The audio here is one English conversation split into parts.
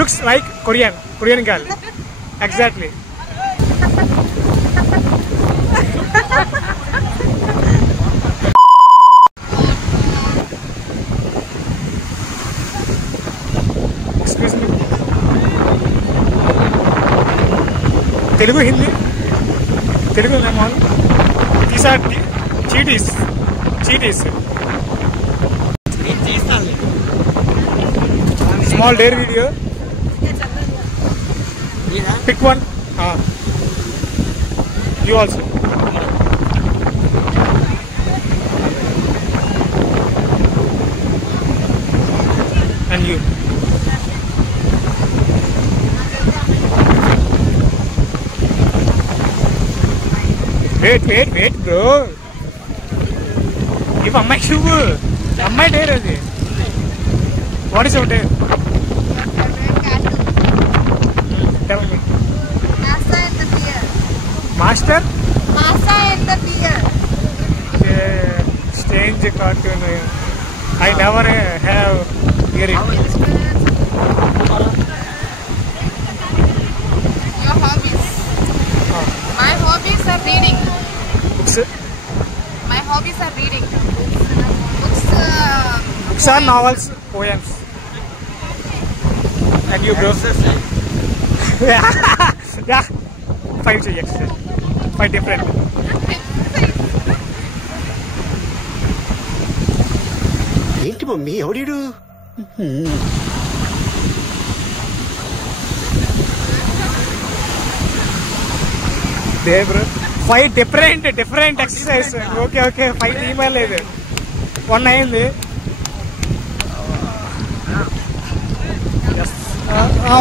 looks like Korean girl. Exactly. Excuse me. Telugu, Hindi? Telugu, all. These are cheaties. Small dare video. Pick one. You also. And you. Wait, bro. If Amma shoe, Amma dare is it? What is your dare? Tell me. Masa and the beer. Master? Masa and the beer. Strange cartoon. I never have heard it. Your hobbies. My hobbies are reading. Books? My hobbies are reading. Books are novels, poems. And you, bro? Yeah. 5 exercise. 5 different. ఏంటి mummy ఎవడు There, bro. 5 different exercise. Okay. 5 email లేదు. 1 అయింది.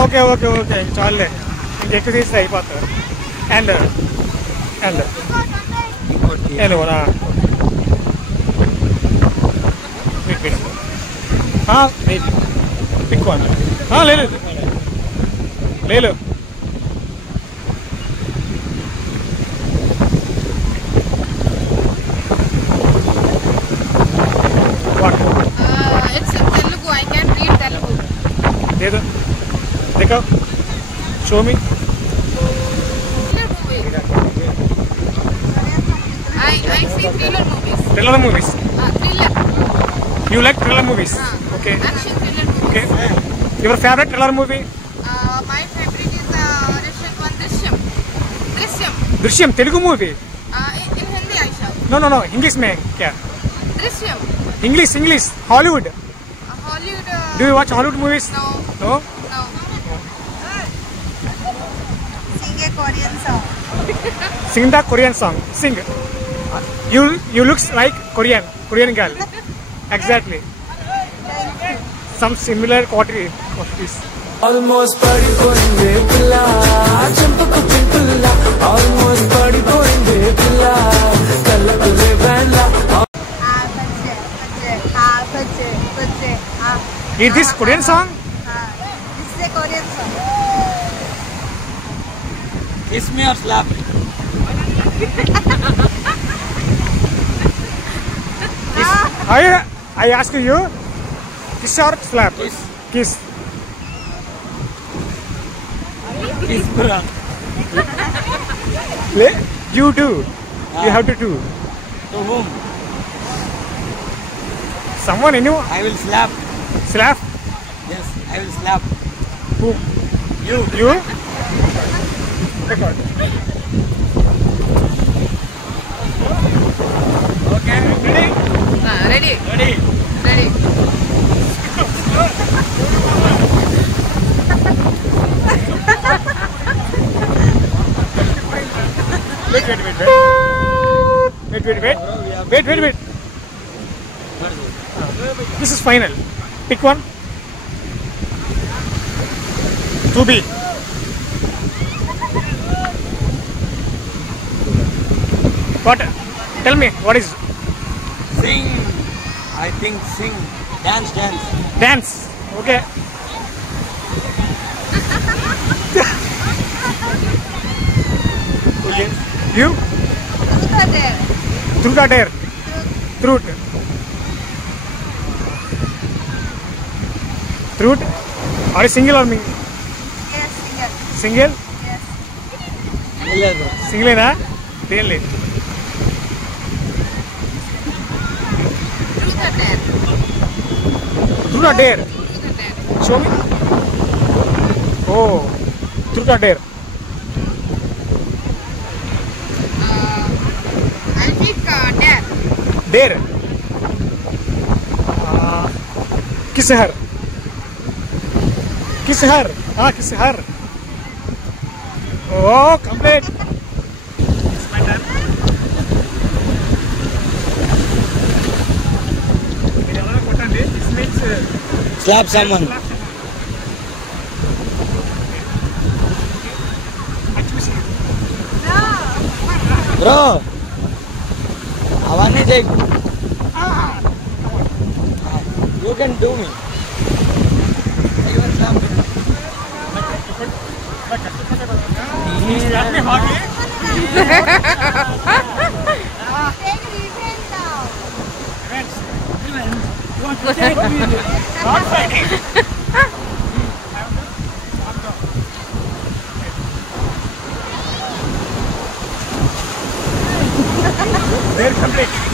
Okay. చాలే. Exercise అయిపోతుంది. And wait. Pick one. లేదు. What? It's Telugu. I can read Telugu. లేదు. Dekho. Show me. I see thriller movies. Thriller movies. Thriller. You like thriller movies? Okay. Action thriller movies. Okay. Your favorite thriller movie? My favorite is the Russian one, Drishyam. Drishyam, Telugu movie? In Hindi, Aisha. No. English में क्या? Drishyam. English. Hollywood. Hollywood. Do you watch Hollywood movies? No. No? Sing a Korean song. Sing the Korean song. Sing. You looks like Korean girl. Exactly. Some similar qualities. Almost padipoyinde pilla champaku pimpilla almost padipoyinde pilla kallaku revanla Is this Korean song? This is a Korean song. kiss me or slap me I ask you, kiss or slap? Kiss. kiss bra You do. You have to do. to whom Someone, anyone? I will slap Slap? yes I will slap Who? you You? Record. okay Ready? ready Wait. This is final. Pick one. 2B. What? Tell me, what is sing I think sing dance dance? Okay. Okay. You? Truth or dare? Truth. Are you single or me? Single Yes. లేదు. సింగిలేనా దేనిలే Truth or dare? True dare Truth or dare? Show me ఓ true dare I'll pick dare. Dare kiss her हाँ kiss her ओ complete Slap someone. Bro. అవన్నీ చేయకు. You can do me. You can slap me. Take revenge now. Not fighting. They're complete.